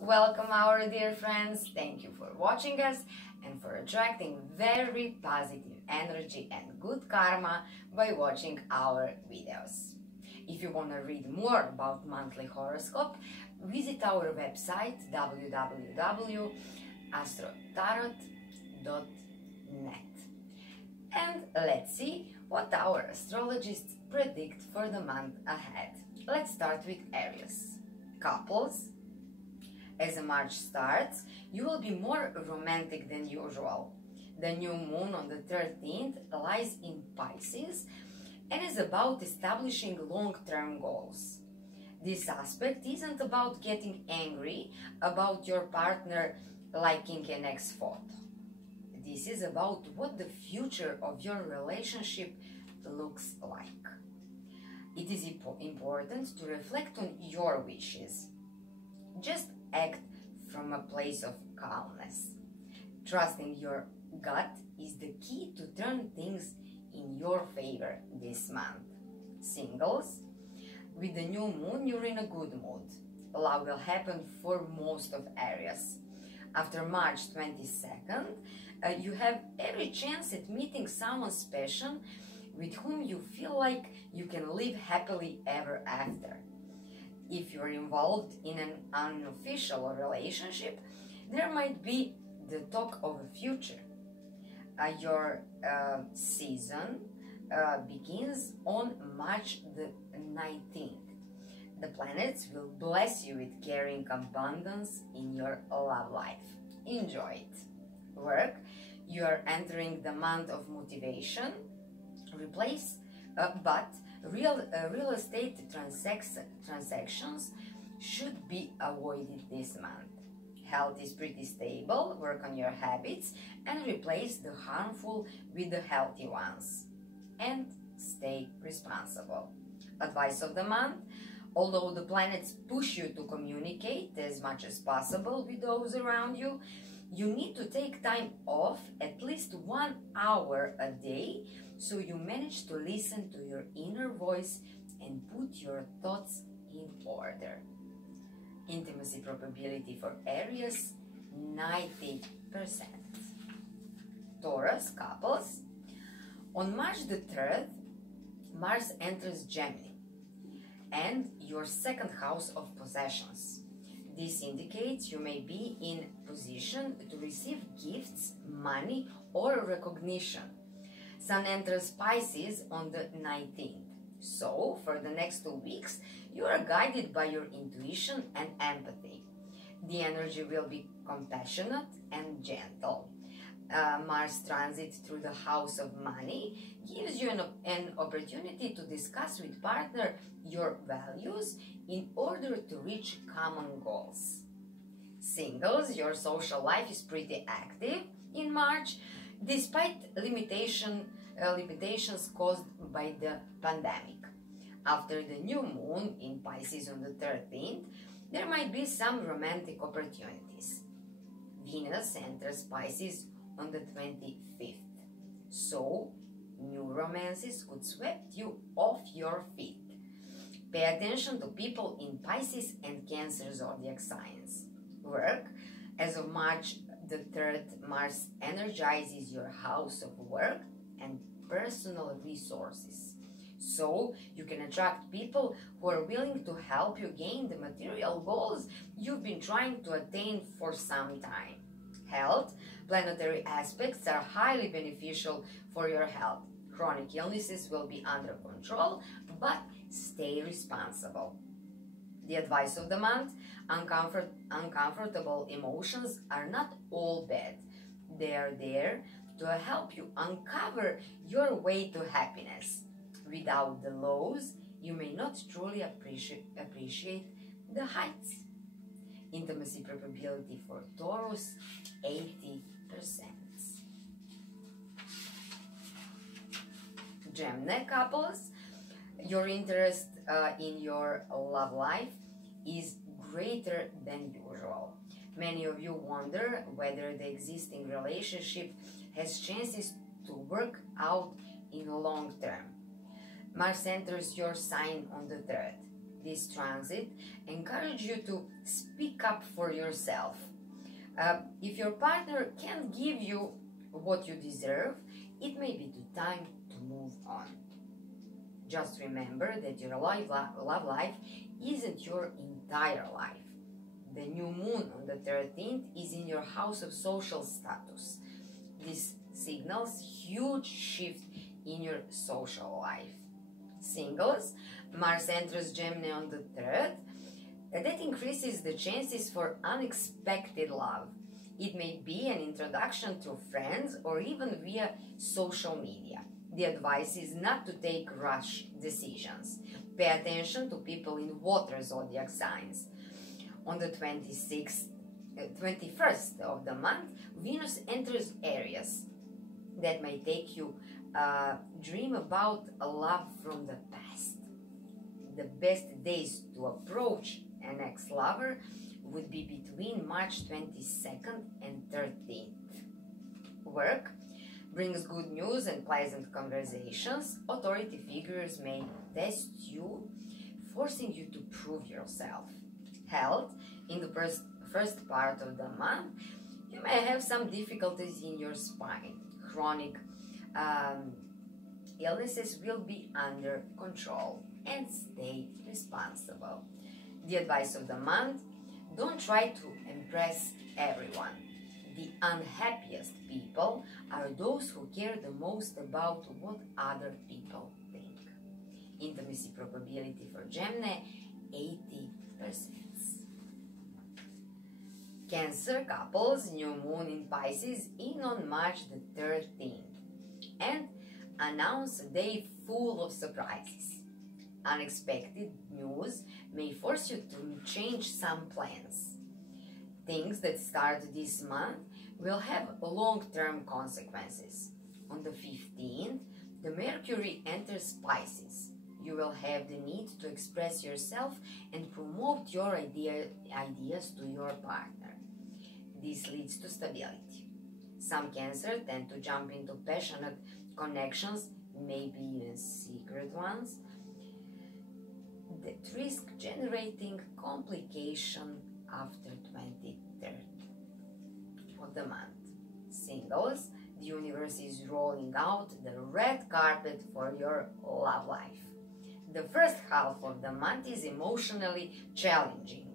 Welcome, our dear friends. Thank you for watching us and for attracting very positive energy and good karma by watching our videos. If you want to read more about monthly horoscope, visit our website www.AstroTarot.eu. And let's see what our astrologists predict for the month ahead. Let's start with Aries. Couples. As March starts, you will be more romantic than usual. The new moon on the 13th lies in Pisces and is about establishing long-term goals. This aspect isn't about getting angry about your partner liking an ex photo. This is about what the future of your relationship looks like. It is important to reflect on your wishes. Just act from a place of calmness. Trusting your gut is the key to turn things in your favor this month. Singles, with the new moon, you're in a good mood. Love will happen for most of Aries. After March 22nd, you have every chance at meeting someone special with whom you feel like you can live happily ever after. If you're involved in an unofficial relationship, there might be the talk of a future. Your season begins on March the 19th. The planets will bless you with carrying abundance in your love life. Enjoy it. Work, you are entering the month of motivation. But real estate transactions should be avoided this month. Health is pretty stable. Work on your habits and replace the harmful with the healthy ones. And stay responsible. Advice of the month: although the planets push you to communicate as much as possible with those around you, you need to take time off at least 1 hour a day so you manage to listen to your inner voice and put your thoughts in order. Intimacy probability for Aries, 90%. Taurus couples. On March the 3rd, Mars enters Gemini and your second house of possessions. This indicates you may be in position to receive gifts, money, or recognition. Sun enters Pisces on the 19th. So, for the next 2 weeks, you are guided by your intuition and empathy. The energy will be compassionate and gentle. Mars transit through the house of money gives you an opportunity to discuss with partner your values in order to reach common goals. Singles, your social life is pretty active in March, despite limitations caused by the pandemic. After the new moon in Pisces on the 13th, there might be some romantic opportunities. Venus enters Pisces on the 25th. So, new romances could sweep you off your feet. Pay attention to people in Pisces and Cancer zodiac signs. Work, as of March the 3rd, Mars energizes your house of work and personal resources. So, you can attract people who are willing to help you gain the material goals you've been trying to attain for some time. Health, planetary aspects are highly beneficial for your health. Chronic illnesses will be under control, but stay responsible. The advice of the month: uncomfortable emotions are not all bad. They are there to help you uncover your way to happiness. Without the lows, you may not truly appreciate the heights. Intimacy probability for Taurus, 80%. Gemini couples, your interest in your love life is greater than usual. Many of you wonder whether the existing relationship has chances to work out in the long term. Mars enters your sign on the 3rd. this transit encourages you to speak up for yourself. If your partner can't give you what you deserve, it may be the time to move on. Just remember that your love life isn't your entire life. The new moon on the 13th is in your house of social status. This signals huge shift in your social life. Singles, Mars enters Gemini on the 3rd. That increases the chances for unexpected love. It may be an introduction through friends or even via social media. The advice is not to take rash decisions. Pay attention to people in water zodiac signs. On the 21st of the month, Venus enters Aries. That may take you dream about a love from the past. The best days to approach an ex-lover would be between March 22nd and 13th. Work brings good news and pleasant conversations. Authority figures may test you, forcing you to prove yourself. Health, in the first part of the month, you may have some difficulties in your spine. Chronic illnesses will be under control, and stay responsible. The advice of the month: don't try to impress everyone. The unhappiest people are those who care the most about what other people think. Intimacy probability for Gemini, 80%. Cancer couples, new moon in Pisces in on March the 13th, and announce a day full of surprises. Unexpected news may force you to change some plans. Things that start this month will have long-term consequences. On the 15th, the Mercury enters Pisces. You will have the need to express yourself and promote your ideas to your partner. This leads to stability. Some Cancer tend to jump into passionate connections, maybe even secret ones, that risk generating complication after 23rd of the month. Singles, the universe is rolling out the red carpet for your love life. The first half of the month is emotionally challenging,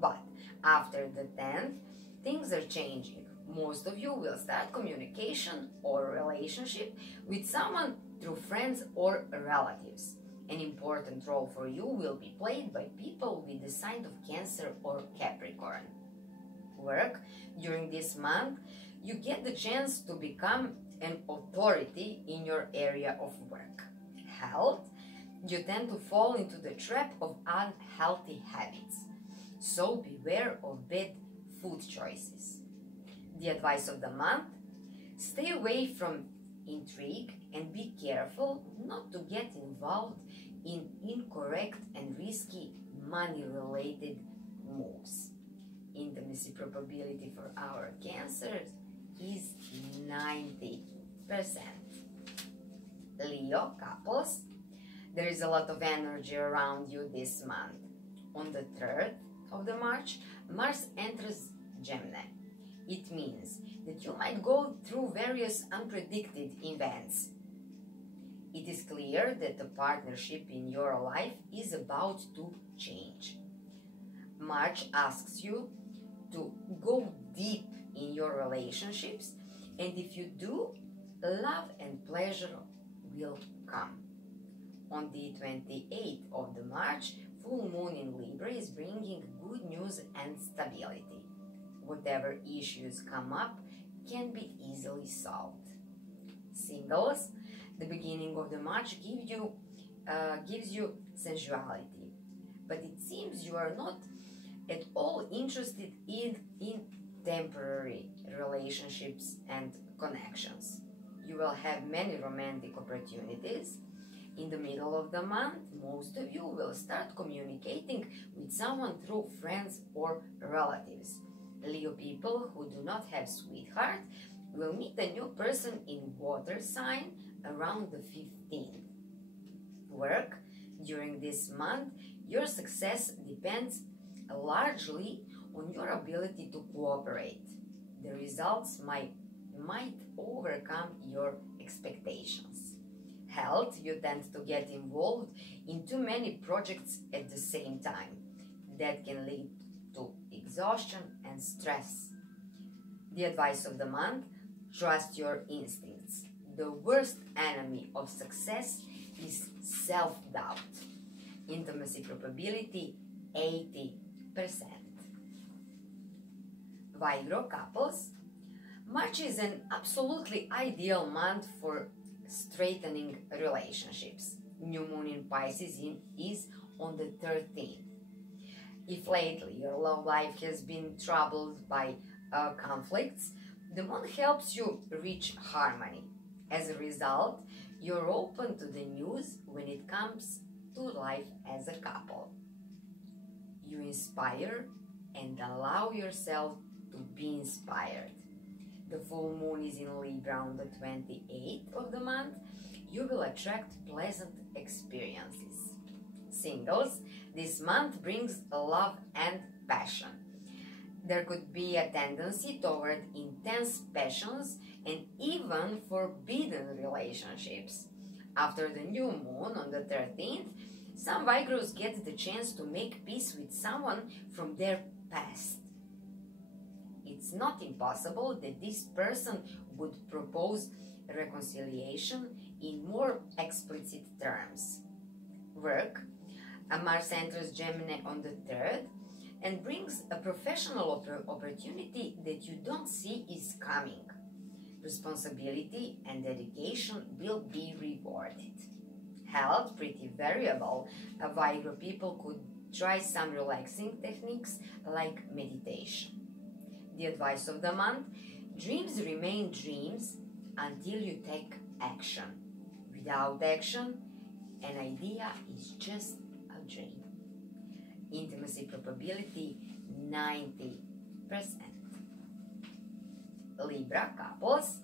but after the 10th, things are changing. Most of you will start communication or relationship with someone through friends or relatives. An important role for you will be played by people with the sign of Cancer or Capricorn. Work, during this month, you get the chance to become an authority in your area of work. Health, you tend to fall into the trap of unhealthy habits, so beware of bad food choices. The advice of the month: stay away from intrigue and be careful not to get involved in incorrect and risky money-related moves. Intimacy probability for our Cancers is 90%. Leo couples, there is a lot of energy around you this month. On the 3rd of the March, Mars enters Gemini. It means that you might go through various unpredicted events. It is clear that the partnership in your life is about to change. March asks you to go deep in your relationships, and if you do, love and pleasure will come. On the 28th of the March, full moon in Libra is bringing good news and stability. Whatever issues come up can be easily solved. Singles, the beginning of the March gives you sensuality, but it seems you are not at all interested in temporary relationships and connections. You will have many romantic opportunities. In the middle of the month, most of you will start communicating with someone through friends or relatives. Leo people who do not have sweetheart will meet a new person in water sign around the 15th. Work, during this month, Your success depends largely on your ability to cooperate. The results might overcome your expectations. Health, you tend to get involved in too many projects at the same time. That can lead to exhaustion and stress. The advice of the month: trust your instincts. The worst enemy of success is self-doubt. Intimacy probability 80%. Virgo couples, March is an absolutely ideal month for straightening relationships. New moon in Pisces is on the 13th. If lately your love life has been troubled by conflicts, the moon helps you reach harmony. As a result, you're open to the news when it comes to life as a couple. You inspire and allow yourself to be inspired. The full moon is in Libra on the 28th of the month. You will attract pleasant experiences. Singles, this month brings love and passion. There could be a tendency toward intense passions and even forbidden relationships. After the new moon on the 13th, some Virgos get the chance to make peace with someone from their past. It's not impossible that this person would propose reconciliation in more explicit terms. Work, Mars enters Gemini on the 3rd and brings a professional opportunity that you don't see is coming. Responsibility and dedication will be rewarded. Health, pretty variable. Virgo people could try some relaxing techniques like meditation. The advice of the month: dreams remain dreams until you take action. Without action, an idea is just a dream. Intimacy probability 90%. Libra couples,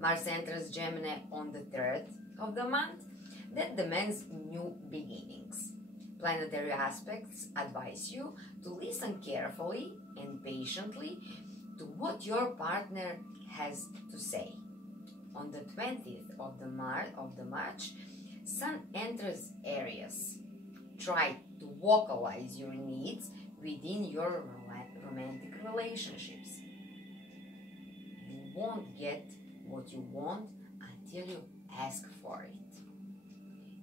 Mars enters Gemini on the 3rd of the month. That demands new beginnings. Planetary aspects advise you to listen carefully and patiently to what your partner has to say. On the 20th of March, Sun enters Aries. Try to vocalize your needs within your romantic relationships. You won't get what you want until you ask for it.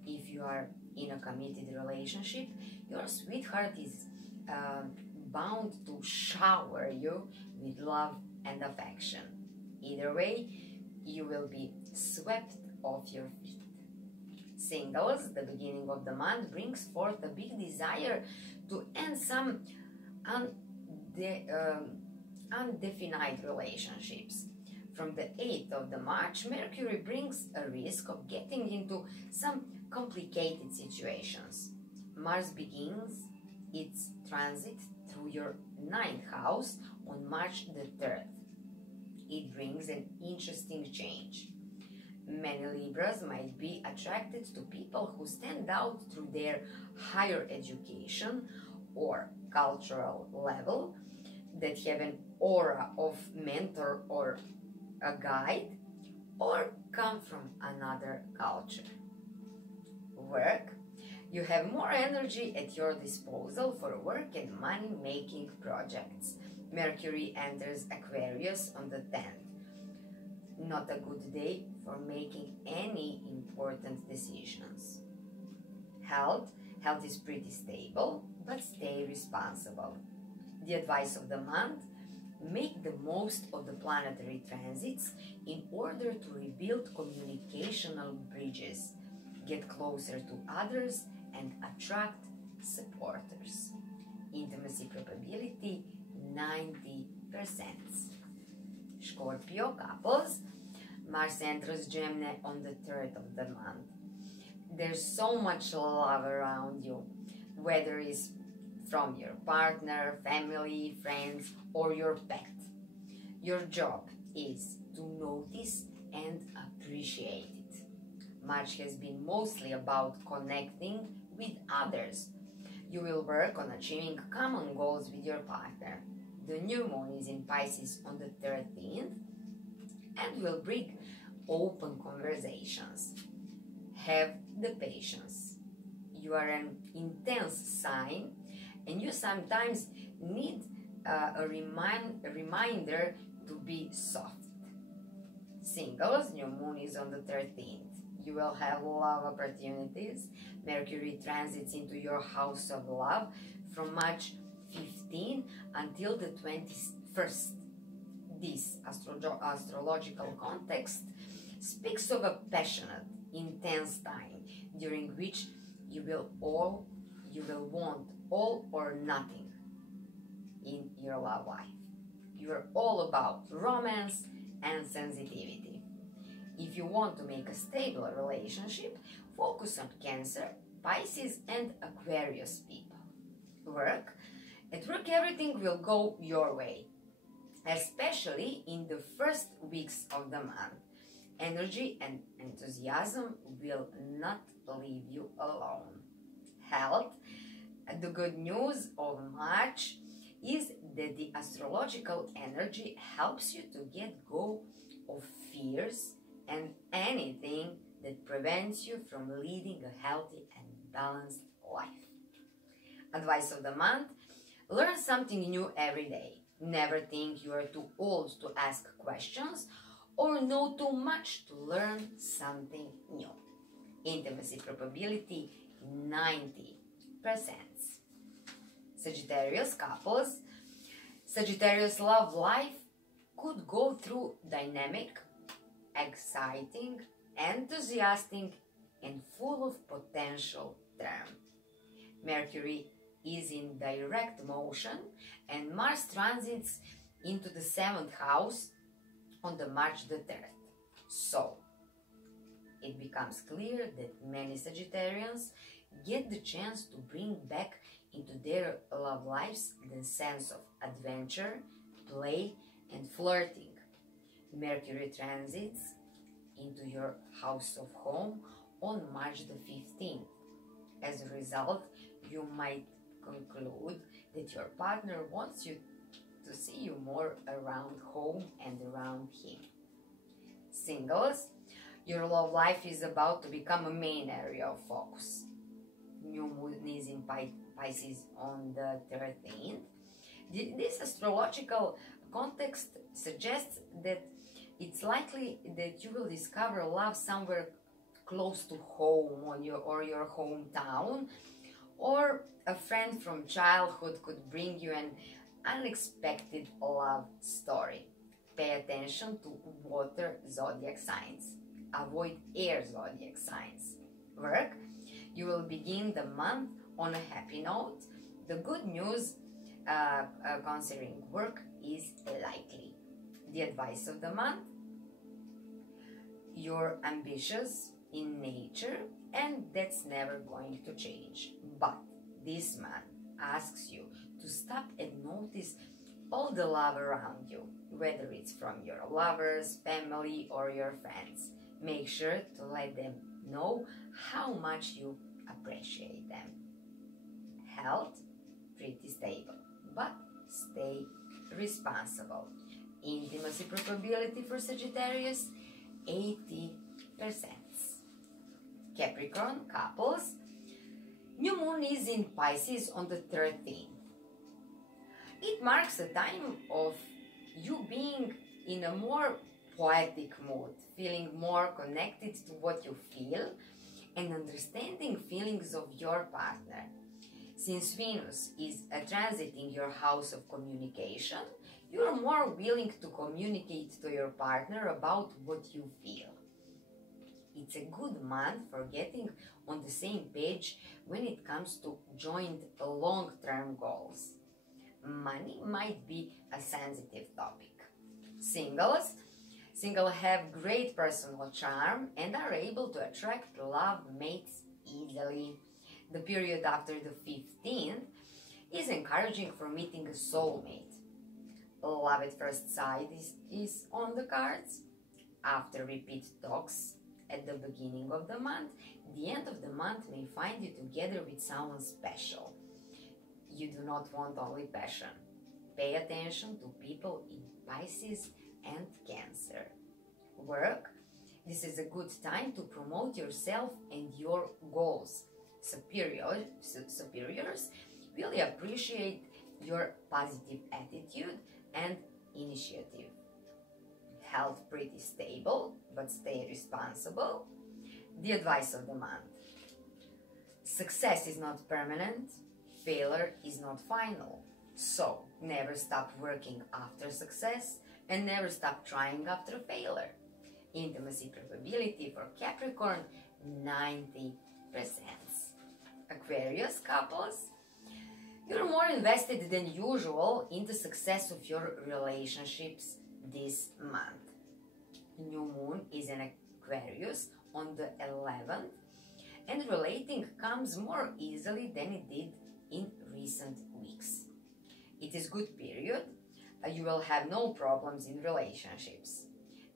If you are in a committed relationship, your sweetheart is bound to shower you with love and affection. Either way, you will be swept off your feet. Singles, the beginning of the month brings forth a big desire to end some undefined relationships. From the 8th of the March, Mercury brings a risk of getting into some complicated situations. Mars begins its transit through your 9th house on March the 3rd. It brings an interesting change. Many Libras might be attracted to people who stand out through their higher education or cultural level, that have an aura of mentor or a guide, or come from another culture. Work, you have more energy at your disposal for work and money-making projects. Mercury enters Aquarius on the 10th. Not a good day for making any important decisions. Health is pretty stable, but stay responsible. The advice of the month: make the most of the planetary transits in order to rebuild communicational bridges, get closer to others, and attract supporters. Intimacy probability 90%. Scorpio couples, Mars enters Gemini on the 3rd of the month. There's so much love around you, whether it's from your partner, family, friends, or your pet. Your job is to notice and appreciate it. March has been mostly about connecting with others. You will work on achieving common goals with your partner. The new moon is in Pisces on the 13th and will bring open conversations. Have the patience. You are an intense sign and you sometimes need a reminder to be soft. Singles, new moon is on the 13th. You will have love opportunities. Mercury transits into your house of love from March 15 until the 21st. This astrological context speaks of a passionate, intense time during which you will want all or nothing in your love life. You are all about romance and sensitivity. If you want to make a stable relationship, focus on Cancer, Pisces and Aquarius people. At work everything will go your way, especially in the first weeks of the month. Energy and enthusiasm will not leave you alone. Health, the good news of March is that the astrological energy helps you to get go of fears and anything that prevents you from leading a healthy and balanced life. Advice of the month: learn something new every day. Never think you are too old to ask questions or know too much to learn something new. Intimacy probability 90%. Sagittarius couples. Sagittarius love life could go through dynamic, exciting, enthusiastic, and full of potential term. Mercury is in direct motion and Mars transits into the 7th house on the March the 3rd. So, it becomes clear that many Sagittarians get the chance to bring back into their love lives the sense of adventure, play, and flirting. Mercury transits into your house of home on March the 15th. As a result, you might conclude that your partner wants you to see you more around home and around him. Singles, your love life is about to become a main area of focus. New moon is in Pisces on the 13th. This astrological context suggests that it's likely that you will discover love somewhere close to home or your hometown, or a friend from childhood could bring you an unexpected love story. Pay attention to water zodiac signs. Avoid air zodiac signs. Work, you will begin the month on a happy note. The good news concerning work is likely. The advice of the month: you're ambitious in nature and that's never going to change. But this month asks you to stop and notice all the love around you, whether it's from your lovers, family, or your friends. Make sure to let them know how much you appreciate them. Health, pretty stable, but stay responsible. Intimacy probability for Sagittarius, 80%. Capricorn couples, new moon is in Pisces on the 13th. It marks a time of you being in a more poetic mood, feeling more connected to what you feel and understanding feelings of your partner. Since Venus is transiting your house of communication, you are more willing to communicate to your partner about what you feel. It's a good month for getting on the same page when it comes to joint long-term goals. Money might be a sensitive topic. Singles have great personal charm and are able to attract love mates easily. The period after the 15th is encouraging for meeting a soulmate. Love at first sight is on the cards. After repeat talks at the beginning of the month, the end of the month may find you together with someone special. You do not want only passion. Pay attention to people in Pisces and Cancer. Work. This is a good time to promote yourself and your goals. Superiors will appreciate your positive attitude and initiative. Health pretty stable, but stay responsible. The advice of the month. Success is not permanent. Failure is not final. So, never stop working after success and never stop trying after failure. Intimacy probability for Capricorn, 90%. Aquarius couples, you're more invested than usual in the success of your relationships this month. New moon is in Aquarius on the 11th, and relating comes more easily than it did in recent weeks. It is good period. You will have no problems in relationships.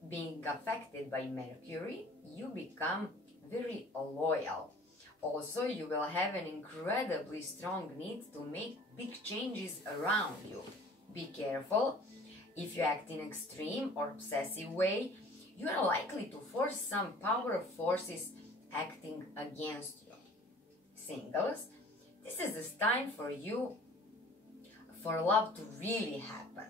Being affected by Mercury, you become very loyal. Also, you will have an incredibly strong need to make big changes around you. Be careful. If you act in extreme or obsessive way, you are likely to force some power forces acting against you. Singles, this is the time for you for love to really happen.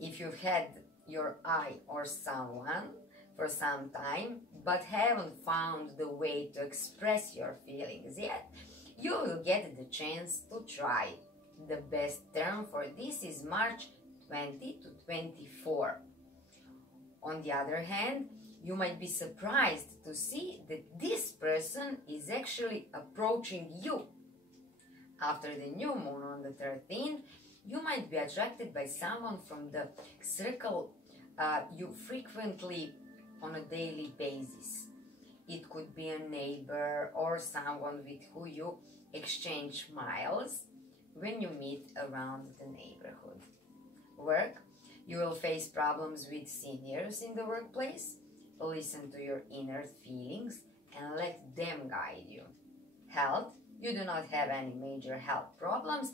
If you've had your eye on someone for some time but haven't found the way to express your feelings yet, you will get the chance to try. The best term for this is March 20 to 24. On the other hand, you might be surprised to see that this person is actually approaching you. After the new moon on the 13th, you might be attracted by someone from the circle you frequently on a daily basis. It could be a neighbor or someone with who you exchange smiles when you meet around the neighborhood. Work, you will face problems with seniors in the workplace. Listen to your inner feelings and let them guide you. Health, you do not have any major health problems,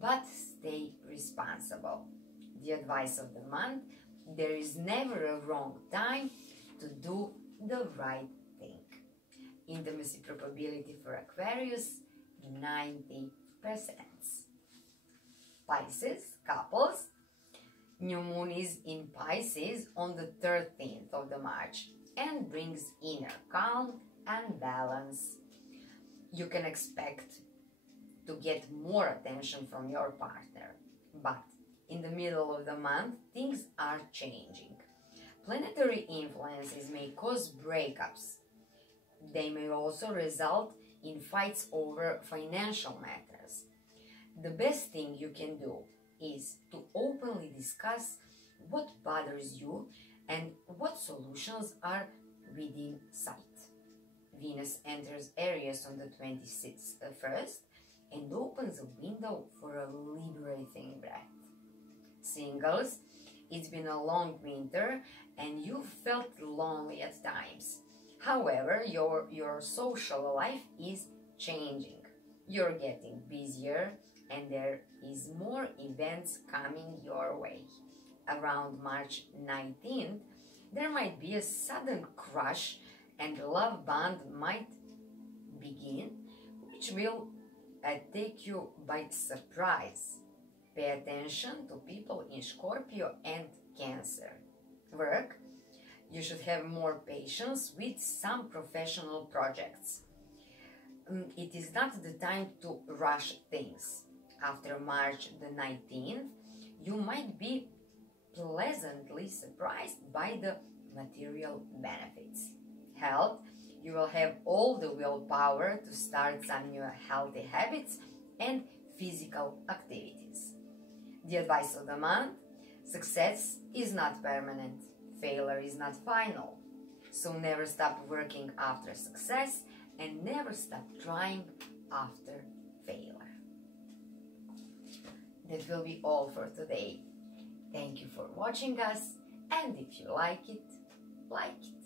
but stay responsible. The advice of the month, there is never a wrong time to do the right thing. Intimacy probability for Aquarius, 90%. Pisces, couples, new moon is in Pisces on the 13th of the March and brings inner calm and balance. You can expect to get more attention from your partner, but in the middle of the month, things are changing. Planetary influences may cause breakups. They may also result in fights over financial matters. The best thing you can do is to openly discuss what bothers you and what solutions are within sight. Venus enters Aries on the 21st and opens a window for a liberating breath. Singles, it's been a long winter and you felt lonely at times. However, your social life is changing. You're getting busier and there is more events coming your way. Around March 19th, there might be a sudden crush and the love bond might begin, which will take you by surprise. Pay attention to people in Scorpio and Cancer. Work, you should have more patience with some professional projects. It is not the time to rush things. After March the 19th, you might be pleasantly surprised by the material benefits. Health, you will have all the willpower to start some new healthy habits and physical activities. The advice of the month, success is not permanent, failure is not final. So never stop working after success and never stop trying after failure. That will be all for today. Thank you for watching us, and if you like it, like it.